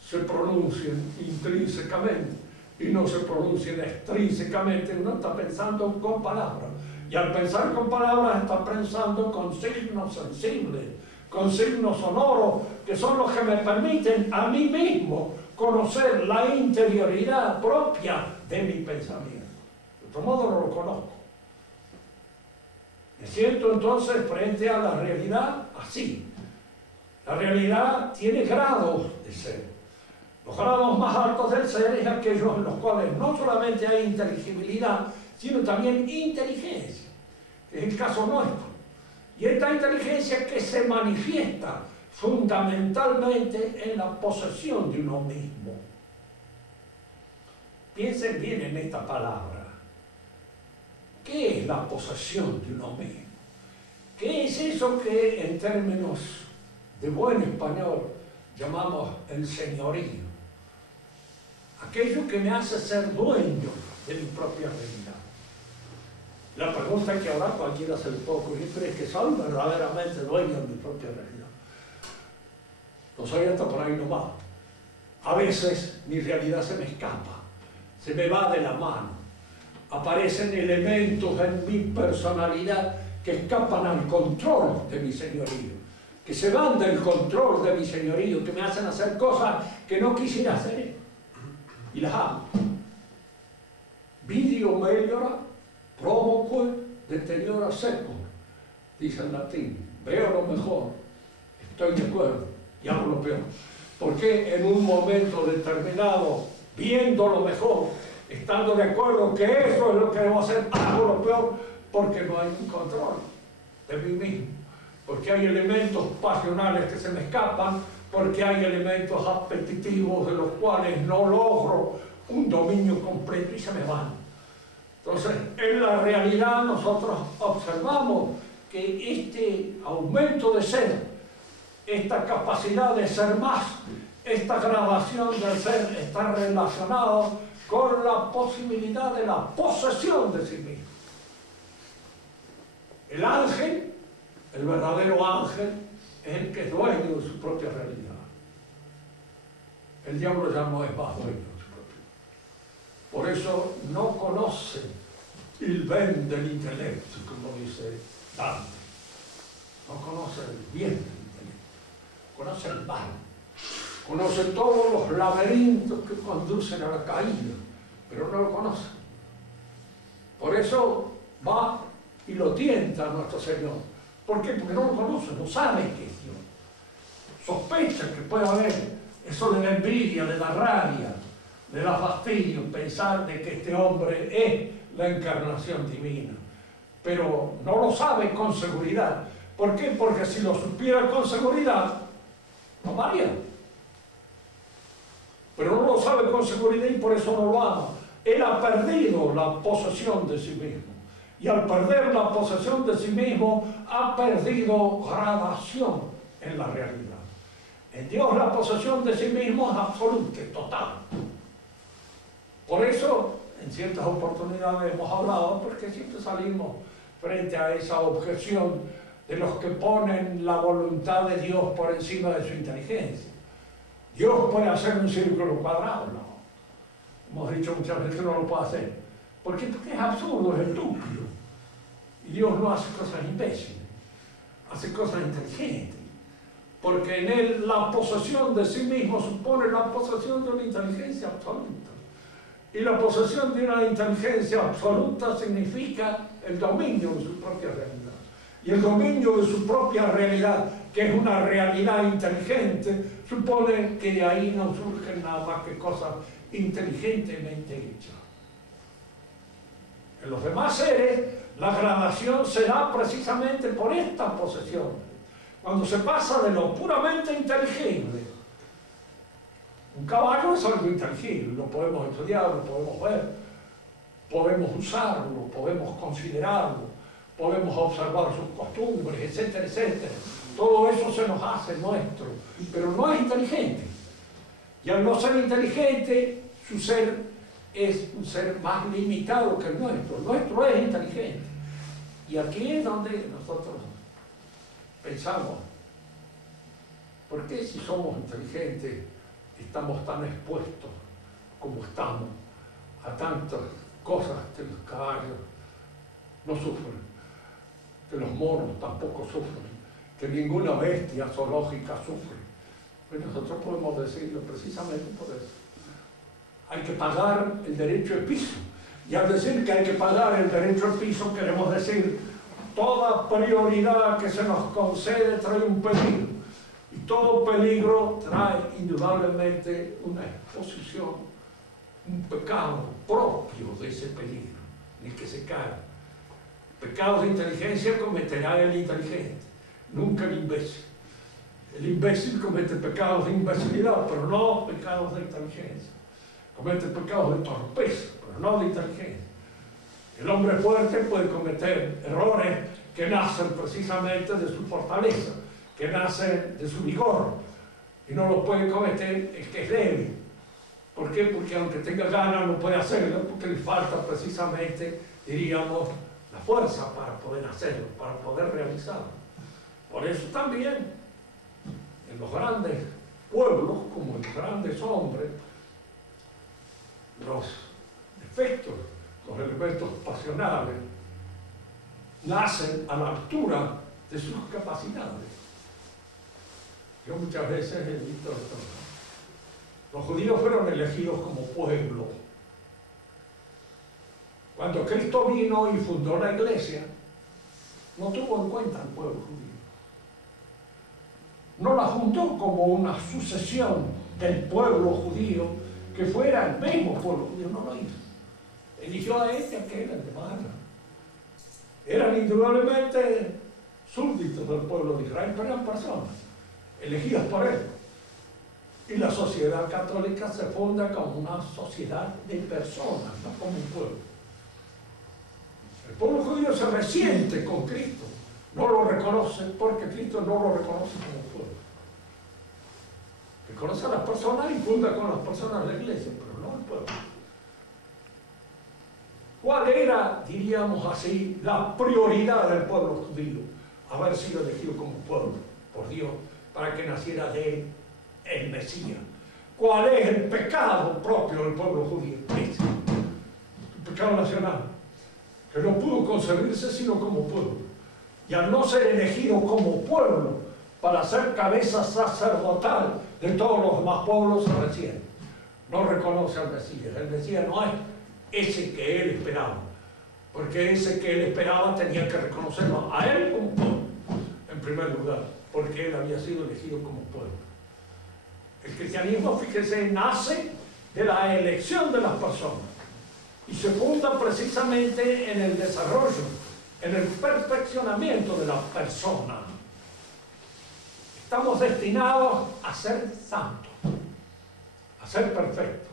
se pronuncien intrínsecamente y no se pronuncien extrínsecamente. Uno está pensando con palabras, y al pensar con palabras está pensando con signos sensibles, con signos sonoros, que son los que me permiten a mí mismo conocer la interioridad propia de mi pensamiento. De otro modo no lo conozco. Me siento entonces frente a la realidad así. La realidad tiene grados de ser. Los grados más altos del ser es aquellos en los cuales no solamente hay inteligibilidad, sino también inteligencia, que es el caso nuestro. Y esta inteligencia que se manifiesta fundamentalmente en la posesión de uno mismo. Piensen bien en esta palabra. ¿Qué es la posesión de uno mismo? ¿Qué es eso que en términos de buen español llamamos el señorío? Aquello que me hace ser dueño de mi propia realidad. La pregunta que ahora cualquiera se le puede ocurrir, ¿crees que soy verdaderamente dueño de mi propia realidad? No soy hasta por ahí nomás. A veces mi realidad se me escapa, se me va de la mano. Aparecen elementos en mi personalidad que escapan al control de mi señorío, que se van del control de mi señorío, que me hacen hacer cosas que no quisiera hacer, y las hago. Video meliora, promoque, deteriora secum, dice en latín. Veo lo mejor, estoy de acuerdo, y hago lo peor. Porque en un momento determinado, viendo lo mejor, estando de acuerdo que eso es lo que debo hacer, hago lo peor, porque no hay un control de mí mismo, porque hay elementos pasionales que se me escapan, porque hay elementos apetitivos de los cuales no logro un dominio completo y se me van. Entonces, en la realidad nosotros observamos que este aumento de ser, esta capacidad de ser más, esta gradación del ser está relacionado con la posibilidad de la posesión de sí mismo. El ángel, el verdadero ángel, es el que es dueño de su propia realidad. El diablo ya no es más dueño de su propia. Por eso no conoce el bien del intelecto, como dice Dante. No conoce el bien del intelecto, conoce el mal. Conoce todos los laberintos que conducen a la caída, pero no lo conoce. Por eso va y lo tienta a nuestro Señor. ¿Por qué? Porque no lo conoce, no sabe qué es Dios. Sospecha que puede haber, eso le da envidia, le da rabia, le da fastidio pensar de que este hombre es la encarnación divina, pero no lo sabe con seguridad. ¿Por qué? Porque si lo supiera con seguridad, no varía. Pero no lo sabe con seguridad y por eso no lo ama. Él ha perdido la posesión de sí mismo. Y al perder la posesión de sí mismo, ha perdido gradación en la realidad. En Dios la posesión de sí mismo es absoluta, total. Por eso, en ciertas oportunidades hemos hablado, porque siempre salimos frente a esa objeción de los que ponen la voluntad de Dios por encima de su inteligencia. Dios puede hacer un círculo cuadrado, no. Hemos dicho muchas veces que no lo puede hacer. ¿Por qué? Porque es absurdo, es estúpido. Y Dios no hace cosas imbéciles, hace cosas inteligentes. Porque en Él la posesión de sí mismo supone la posesión de una inteligencia absoluta. Y la posesión de una inteligencia absoluta significa el dominio de su propia realidad. Y el dominio de su propia realidad, que es una realidad inteligente, supone que de ahí no surgen nada más que cosas inteligentemente hechas. En los demás seres, la gradación se da precisamente por esta posesión. Cuando se pasa de lo puramente inteligible. Un caballo es algo inteligible, lo podemos estudiar, lo podemos ver, podemos usarlo, podemos considerarlo, podemos observar sus costumbres, etcétera, etcétera. Todo eso se nos hace nuestro, pero no es inteligente. Y al no ser inteligente, su ser es un ser más limitado que el nuestro. El nuestro es inteligente. Y aquí es donde nosotros pensamos, ¿por qué si somos inteligentes estamos tan expuestos como estamos a tantas cosas que los caballos no sufren, que los monos tampoco sufren, que ninguna bestia zoológica sufre? Pues nosotros podemos decirlo precisamente por eso. Hay que pagar el derecho al piso. Y al decir que hay que pagar el derecho al piso, queremos decir toda prioridad que se nos concede trae un peligro. Y todo peligro trae indudablemente una exposición, un pecado propio de ese peligro, en el que se cae. Pecados de inteligencia cometerá el inteligente, nunca el imbécil. El imbécil comete pecados de imbecilidad, pero no pecados de inteligencia. Comete pecados de torpeza, pero no de inteligencia. El hombre fuerte puede cometer errores que nacen precisamente de su fortaleza, que nacen de su vigor, y no lo puede cometer el que es débil. ¿Por qué? Porque aunque tenga ganas no puede hacerlo, porque le falta precisamente, diríamos, la fuerza para poder hacerlo, para poder realizarlo. Por eso también, en los grandes pueblos, como en los grandes hombres, los defectos, los elementos pasionales, nacen a la altura de sus capacidades. Yo muchas veces he visto esto. Los judíos fueron elegidos como pueblo. Cuando Cristo vino y fundó la iglesia, no tuvo en cuenta al pueblo judío. No la juntó como una sucesión del pueblo judío que fuera el mismo pueblo judío, no lo hizo. Eligió a este, a aquel, al demás. Eran indudablemente súbditos del pueblo de Israel, pero eran personas elegidas por él. Y la sociedad católica se funda como una sociedad de personas, no como un pueblo. El pueblo judío se resiente con Cristo, no lo reconoce porque Cristo no lo reconoce como pueblo. Reconoce a las personas y funda con las personas la iglesia, pero no el pueblo. ¿Cuál era, diríamos así, la prioridad del pueblo judío? Haber sido elegido como pueblo por Dios para que naciera de él el Mesías. ¿Cuál es el pecado propio del pueblo judío? Ese, el pecado nacional, que no pudo concebirse sino como pueblo. Y al no ser elegido como pueblo para ser cabeza sacerdotal de todos los demás pueblos, se resiente. No reconoce al Mesías. El Mesías no es ese que él esperaba, porque ese que él esperaba tenía que reconocerlo a él como pueblo, en primer lugar, porque él había sido elegido como pueblo. El cristianismo, fíjese, nace de la elección de las personas. y se funda precisamente en el desarrollo, en el perfeccionamiento de la persona. Estamos destinados a ser santos, a ser perfectos.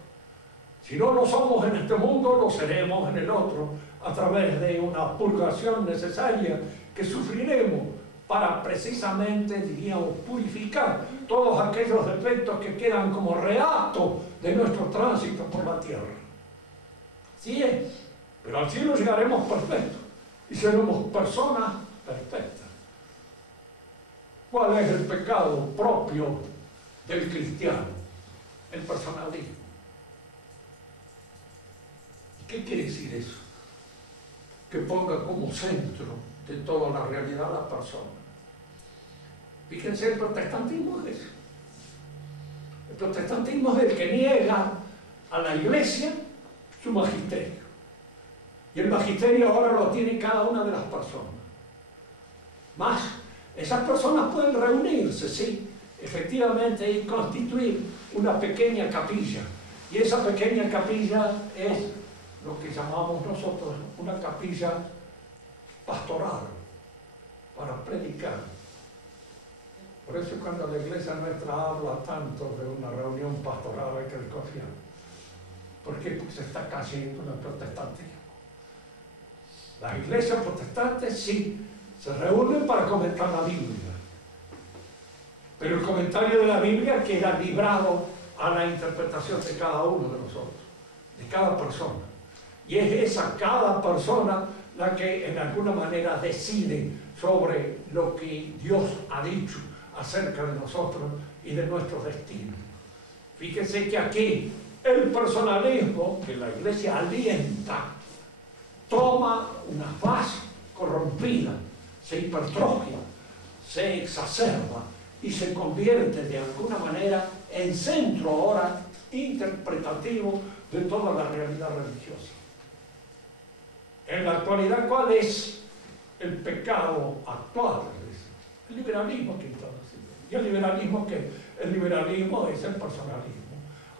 Si no lo somos en este mundo, lo seremos en el otro, a través de una purgación necesaria que sufriremos para precisamente, diríamos, purificar todos aquellos defectos que quedan como reato de nuestro tránsito por la tierra. Sí es, pero al cielo llegaremos perfectos y seremos personas perfectas. ¿Cuál es el pecado propio del cristiano? El personalismo. ¿Qué quiere decir eso? Que ponga como centro de toda la realidad a la persona. Fíjense, el protestantismo es eso. El protestantismo es el que niega a la iglesia su magisterio. Y el magisterio ahora lo tiene cada una de las personas. Más, esas personas pueden reunirse, sí, efectivamente, y constituir una pequeña capilla. Y esa pequeña capilla es lo que llamamos nosotros una capilla pastoral, para predicar. Por eso cuando la iglesia nuestra habla tanto de una reunión pastoral hay que desconfiar. ¿Por qué? Porque se está cayendo en el protestantismo. La iglesia protestante sí, se reúnen para comentar la Biblia. Pero el comentario de la Biblia queda librado a la interpretación de cada uno de nosotros, de cada persona. Y es esa cada persona la que en alguna manera decide sobre lo que Dios ha dicho acerca de nosotros y de nuestro destino. Fíjense que aquí el personalismo que la iglesia alienta toma una faz corrompida, se hipertrofia, se exacerba y se convierte de alguna manera en centro ahora interpretativo de toda la realidad religiosa. En la actualidad, ¿cuál es el pecado actual? El liberalismo que estamos haciendo. ¿Y el liberalismo qué? El liberalismo es el personalismo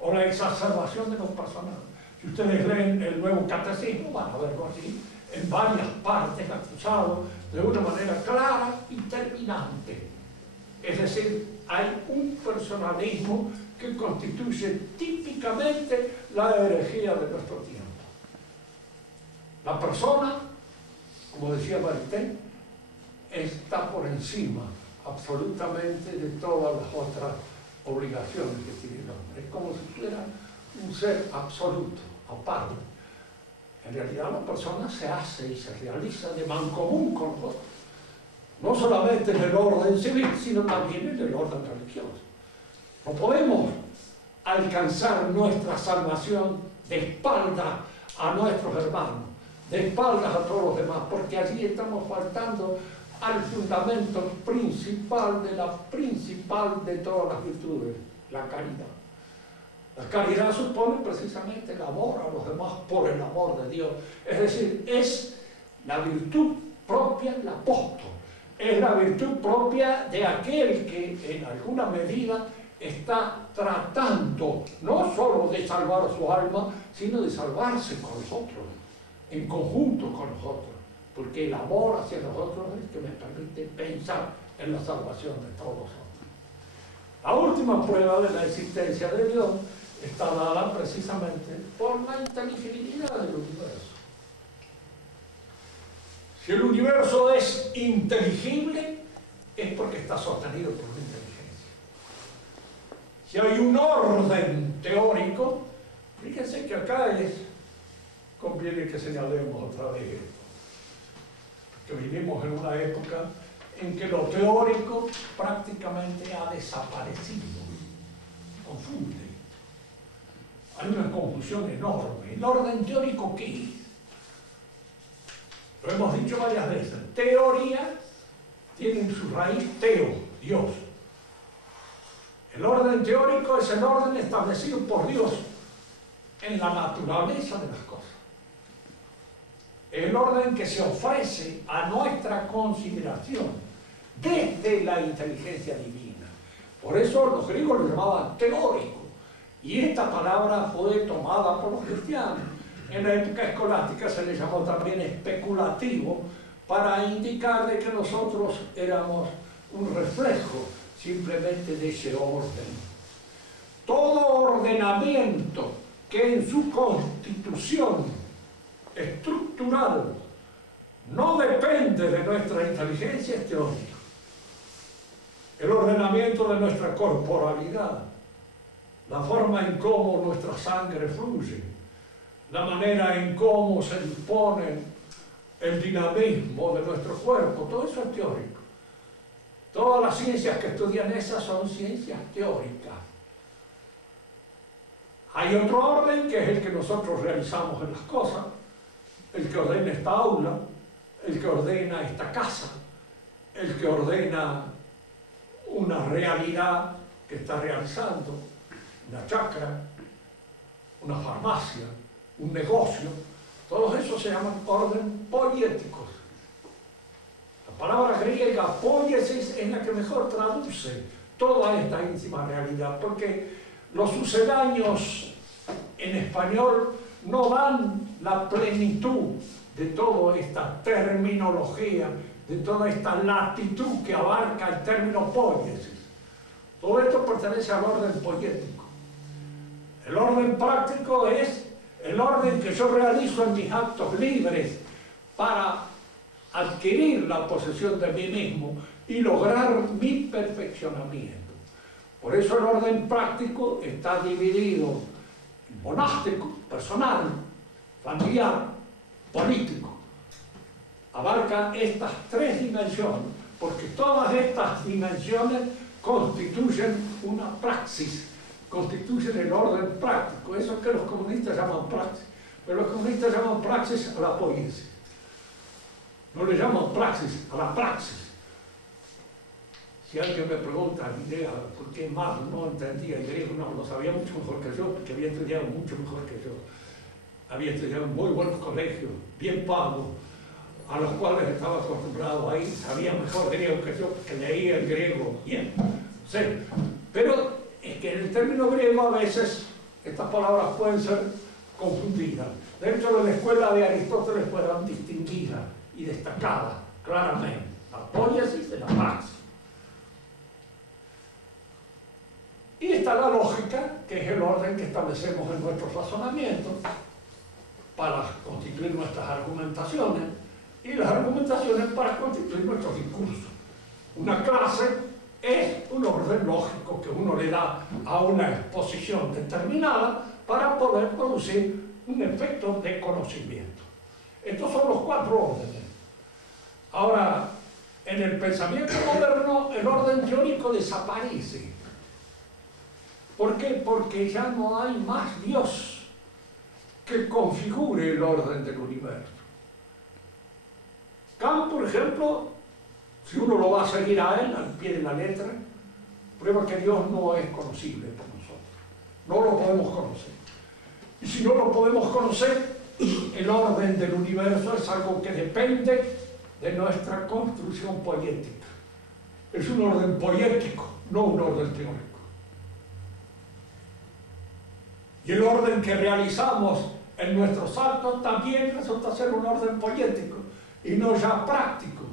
o la exacerbación de los personales. Si ustedes leen el Nuevo Catecismo, van a verlo así, en varias partes acusado de una manera clara y terminante. Es decir, hay un personalismo que constituye típicamente la herejía de nuestro tiempo. La persona, como decía Maritain, está por encima absolutamente de todas las otras obligaciones que tiene el hombre. Es como si fuera un ser absoluto, aparte. En realidad la persona se hace y se realiza de mancomún con los otros. No solamente en el orden civil, sino también en el orden religioso. No podemos alcanzar nuestra salvación de espaldas a nuestros hermanos, de espaldas a todos los demás, porque allí estamos faltando al fundamento principal de todas las virtudes, la caridad. La caridad supone precisamente el amor a los demás por el amor de Dios. Es decir, es la virtud propia del apóstol, es la virtud propia de aquel que en alguna medida está tratando no solo de salvar su alma, sino de salvarse con los otros, en conjunto con los otros, porque el amor hacia los otros es el que me permite pensar en la salvación de todos los otros. La última prueba de la existencia de Dios está dada precisamente por la inteligibilidad del universo. Si el universo es inteligible, es porque está sostenido por una inteligencia. Si hay un orden teórico, fíjense que acá conviene que señalemos otra vez esto, que vivimos en una época en que lo teórico prácticamente ha desaparecido, confunde. Hay una confusión enorme. ¿El orden teórico qué es? Lo hemos dicho varias veces. Teoría tiene en su raíz teo, Dios. El orden teórico es el orden establecido por Dios en la naturaleza de las cosas. El orden que se ofrece a nuestra consideración desde la inteligencia divina. Por eso los griegos lo llamaban teórico. Y esta palabra fue tomada por los cristianos En la época escolástica se le llamó también especulativo para indicar de que nosotros éramos un reflejo simplemente de ese orden. Todo ordenamiento que en su constitución estructural no depende de nuestra inteligencia es teórico. El ordenamiento de nuestra corporalidad, la forma en cómo nuestra sangre fluye, la manera en cómo se dispone el dinamismo de nuestro cuerpo, todo eso es teórico. Todas las ciencias que estudian esas son ciencias teóricas. Hay otro orden que es el que nosotros realizamos en las cosas, el que ordena esta aula, el que ordena esta casa, el que ordena una realidad que está realizando, una chacra, una farmacia, un negocio, todos esos se llaman orden poieticos. La palabra griega poiesis es la que mejor traduce toda esta íntima realidad, porque los sucedáneos en español no dan la plenitud de toda esta terminología, de toda esta latitud que abarca el término poiesis. Todo esto pertenece al orden poético. El orden práctico es el orden que yo realizo en mis actos libres para adquirir la posesión de mí mismo y lograr mi perfeccionamiento. Por eso el orden práctico está dividido en monástico, personal, familiar, político. Abarca estas tres dimensiones, porque todas estas dimensiones constituyen una praxis, constituyen el orden práctico. Eso es que los comunistas llaman praxis, pero los comunistas llaman praxis a la poiesis. No le llaman praxis a la praxis. Si alguien me pregunta por qué Marx no entendía el griego, no, lo sabía mucho mejor que yo, porque había estudiado mucho mejor que yo. Había estudiado en muy buenos colegios, bien pagos, a los cuales estaba acostumbrado ahí, sabía mejor griego que yo, porque leía el griego bien. Sí. Pero es que en el término griego a veces estas palabras pueden ser confundidas. Dentro de la escuela de Aristóteles fueron distinguidas y destacadas claramente la poiesis de la praxis. Y está la lógica, que es el orden que establecemos en nuestros razonamientos para constituir nuestras argumentaciones, y las argumentaciones para constituir nuestros discursos. Una clase es un orden lógico que uno le da a una exposición determinada para poder producir un efecto de conocimiento. Estos son los cuatro órdenes. Ahora, en el pensamiento moderno, el orden teórico desaparece. ¿Por qué? Porque ya no hay más Dios que configure el orden del universo. Kant, por ejemplo, si uno lo va a seguir a él, al pie de la letra, prueba que Dios no es conocible por nosotros. No lo podemos conocer. Y si no lo podemos conocer, el orden del universo es algo que depende de nuestra construcción poética. Es un orden poético, no un orden teórico. Y el orden que realizamos en nuestros actos también resulta ser un orden poético y no ya práctico,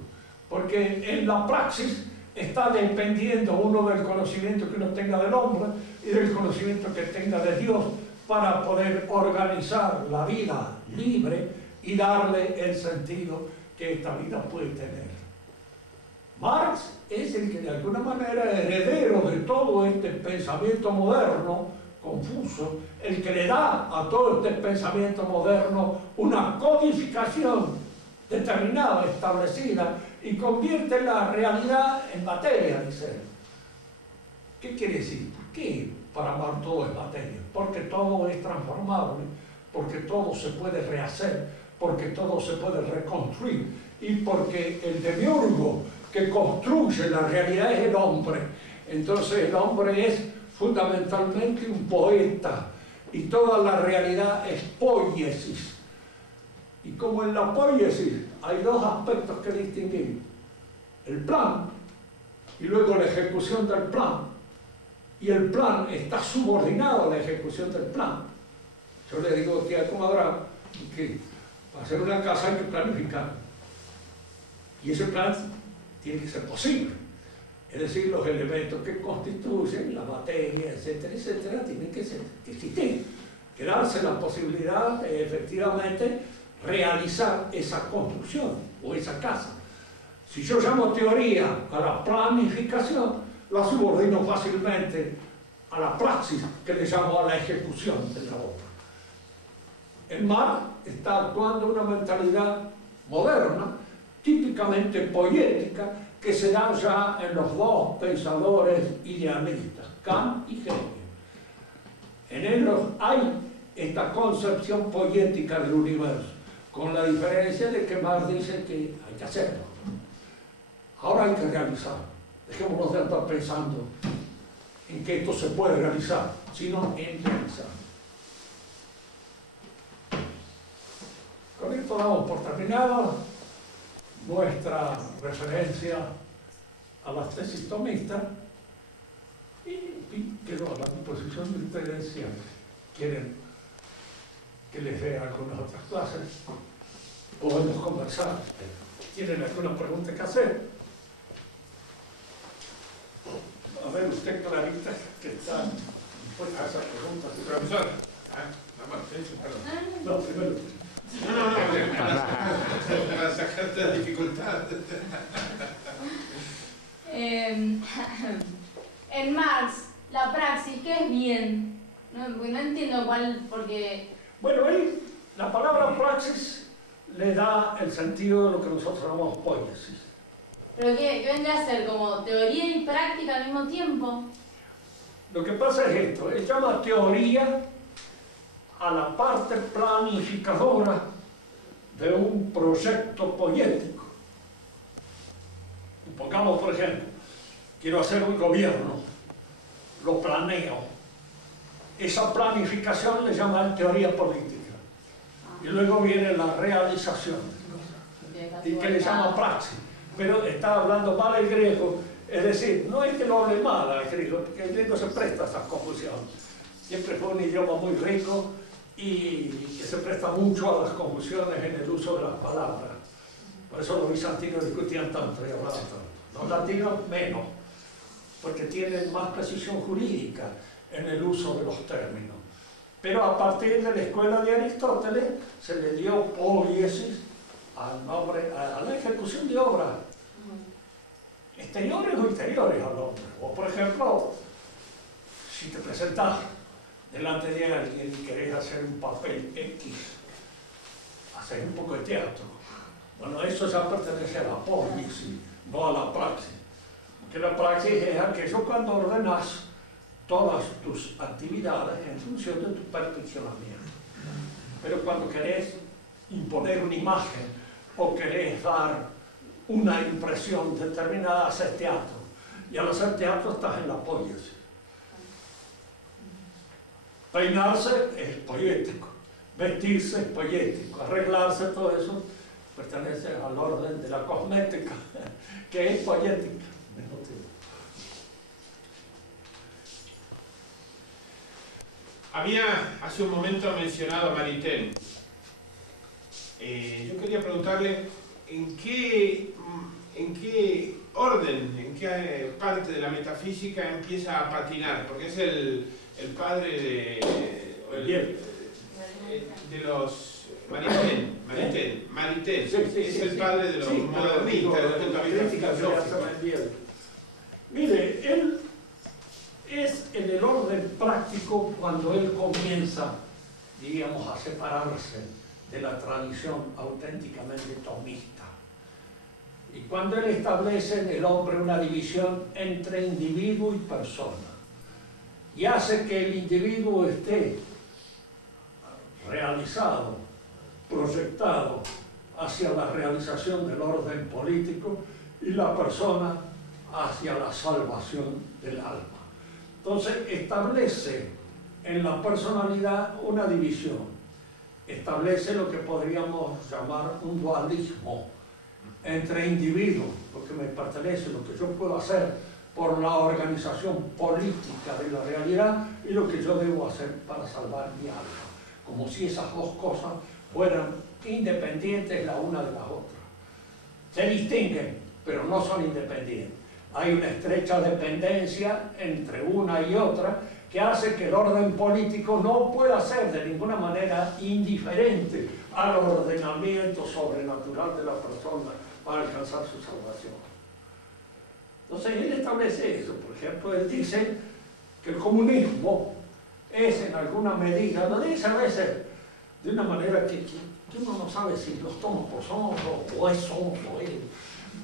porque en la praxis está dependiendo uno del conocimiento que uno tenga del hombre y del conocimiento que tenga de Dios para poder organizar la vida libre y darle el sentido que esta vida puede tener. Marx es el que de alguna manera es heredero de todo este pensamiento moderno confuso, el que le da a todo este pensamiento moderno una codificación determinada, establecida, y convierte la realidad en materia, dice él. ¿Qué quiere decir? ¿Por qué para Marx todo es materia? Porque todo es transformable, porque todo se puede rehacer, porque todo se puede reconstruir, y porque el demiurgo que construye la realidad es el hombre. Entonces el hombre es fundamentalmente un poeta, y toda la realidad es poiesis. Y como en la poiesis hay dos aspectos que distinguir: el plan y luego la ejecución del plan, y el plan está subordinado a la ejecución del plan. Yo le digo aquí a Comadrán que para hacer una casa hay que planificar. Y ese plan tiene que ser posible. Es decir, los elementos que constituyen la materia, etcétera, etcétera, tienen que existir. Que darse la posibilidad de efectivamente realizar esa construcción o esa casa. Si yo llamo teoría a la planificación, la subordino fácilmente a la praxis, que le llamo a la ejecución de la obra. En Marx está actuando una mentalidad moderna, típicamente poética, que se da ya en los dos pensadores idealistas, Kant y Hegel. En ellos hay esta concepción poética del universo, con la diferencia de que Marx dice que hay que hacerlo. Ahora hay que realizarlo. Dejémonos de estar pensando en que esto se puede realizar, sino en realizar. Con esto damos por terminada nuestra referencia a las tesis tomistas y quedo a la disposición de ustedes si quieren que les dé algunas otras clases. Podemos conversar. ¿Tienen alguna pregunta que hacer? A ver, usted, Clarita, que está dispuesta a hacer preguntas. Profesor, No, primero. No, para sacarte la dificultad. En Marx, la praxis, ¿qué es bien? No entiendo cuál, porque... Bueno, la palabra praxis le da el sentido de lo que nosotros llamamos poiesis. ¿Pero qué vendría a ser? ¿Como teoría y práctica al mismo tiempo? Lo que pasa es esto, él llama teoría a la parte planificadora de un proyecto poético. Pongamos, por ejemplo, quiero hacer un gobierno, lo planeo. Esa planificación le llaman teoría política. Y luego viene la realización, y que le llama praxis. Pero está hablando mal el griego, es decir, no es que lo hable mal al griego, porque el griego se presta a esas confusiones. Siempre fue un idioma muy rico y que se presta mucho a las confusiones en el uso de las palabras. Por eso los bizantinos discutían tanto y hablaban tanto. Los latinos menos, porque tienen más precisión jurídica en el uso de los términos. Pero a partir de la escuela de Aristóteles se le dio poiesis al nombre, a la ejecución de obras exteriores o interiores al hombre. O por ejemplo, si te presentas delante de alguien y querés hacer un papel X, hacer un poco de teatro. Bueno, eso ya pertenece a la poiesis, no a la praxis. Porque la praxis es aquello cuando ordenas todas tus actividades en función de tu perfeccionamiento. Pero cuando querés imponer una imagen o querés dar una impresión determinada, haces teatro. Y al hacer teatro estás en la poiesis. Peinarse es poético, vestirse es poético, arreglarse, todo eso pertenece al orden de la cosmética, que es poética. Había hace un momento mencionado a Maritain. Yo quería preguntarle en qué orden, en qué parte de la metafísica empieza a patinar, porque es el padre de los Maritain, es el padre de los modernistas, de la metafísica filosófica. Mire, él es en el orden práctico cuando él comienza, digamos, a separarse de la tradición auténticamente tomista. Y cuando él establece en el hombre una división entre individuo y persona, y hace que el individuo esté realizado, proyectado hacia la realización del orden político y la persona hacia la salvación del alma. Entonces establece en la personalidad una división, establece lo que podríamos llamar un dualismo entre individuos, lo que me pertenece, lo que yo puedo hacer por la organización política de la realidad y lo que yo debo hacer para salvar mi alma, como si esas dos cosas fueran independientes la una de la otra. Se distinguen, pero no son independientes. Hay una estrecha dependencia entre una y otra que hace que el orden político no pueda ser de ninguna manera indiferente al ordenamiento sobrenatural de la persona para alcanzar su salvación. Entonces él establece eso. Por ejemplo, él dice que el comunismo es en alguna medida, lo dice a veces de una manera que uno no sabe si los toma por sonso o es sonso él,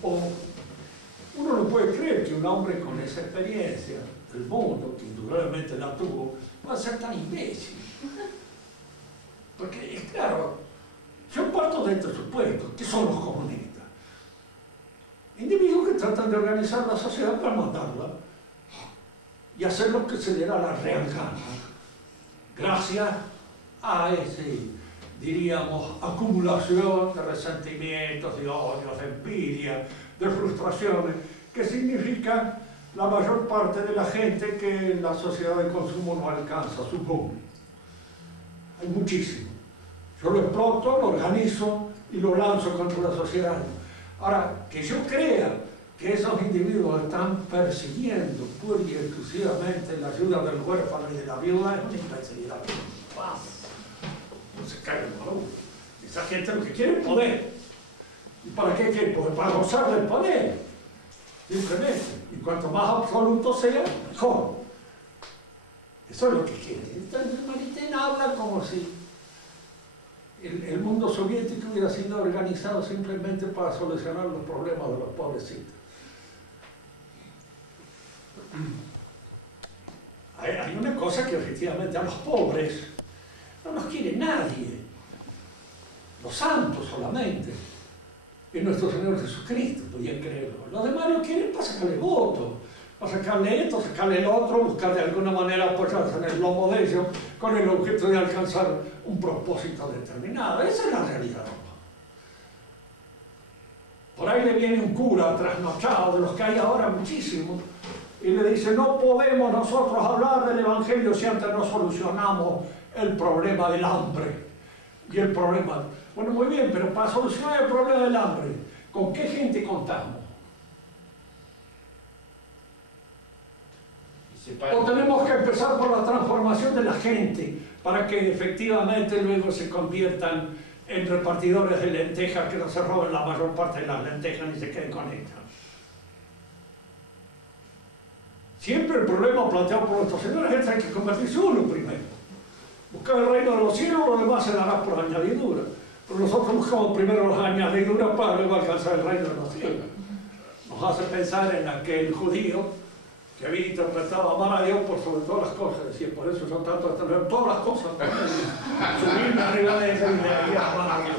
o uno no puede creer que un hombre con esa experiencia del mundo, que indudablemente la tuvo, pueda ser tan imbécil. Porque, es claro, yo parto de este supuesto, que son los comunistas. Individuos que tratan de organizar la sociedad para mandarla y hacer lo que se le da la real gana, gracias a ese, diríamos, acumulación de resentimientos, de odios, de envidia, de frustraciones, que significa la mayor parte de la gente que la sociedad de consumo no alcanza, supongo. Hay muchísimo. Yo lo exploto, lo organizo y lo lanzo contra la sociedad. Ahora, que yo crea que esos individuos están persiguiendo pura y exclusivamente la ayuda del huérfano y de la viuda es una imbecilidad. No se cae el valor. Esa gente lo que quiere es poder. ¿Y para qué quiere poder? Para gozar del poder. Simplemente. Y cuanto más absoluto sea, mejor. Eso es lo que quiere. Entonces, Maritain habla como si el mundo soviético hubiera sido organizado simplemente para solucionar los problemas de los pobrecitos. Hay una cosa que efectivamente a los pobres no los quiere nadie, los santos solamente, y nuestro Señor Jesucristo, podían creerlo. Los demás lo quieren para sacarle votos, para sacarle esto, sacarle el otro, buscar de alguna manera apoyarse en el lomo de ellos con el objeto de alcanzar un propósito determinado. Esa es la realidad. Por ahí le viene un cura trasnochado, de los que hay ahora muchísimos, y le dice: no podemos nosotros hablar del Evangelio si antes no solucionamos el problema del hambre. Y el problema... Bueno, muy bien, pero para solucionar el problema del hambre, ¿con qué gente contamos? O tenemos que empezar por la transformación de la gente para que efectivamente luego se conviertan en repartidores de lentejas, que no se roben la mayor parte de las lentejas ni se queden con ellas. Siempre el problema planteado por nuestros señores es que hay que convertirse uno primero. Buscar el reino de los cielos, lo demás se dará por añadidura. Pero nosotros buscamos primero las añadiduras para luego alcanzar el reino de los cielos. Nos hace pensar en aquel judío que había interpretado amar a Dios por sobre todas las cosas. Decía: por eso yo trato de tener todas las cosas, subirme arriba de ella y amar a Dios.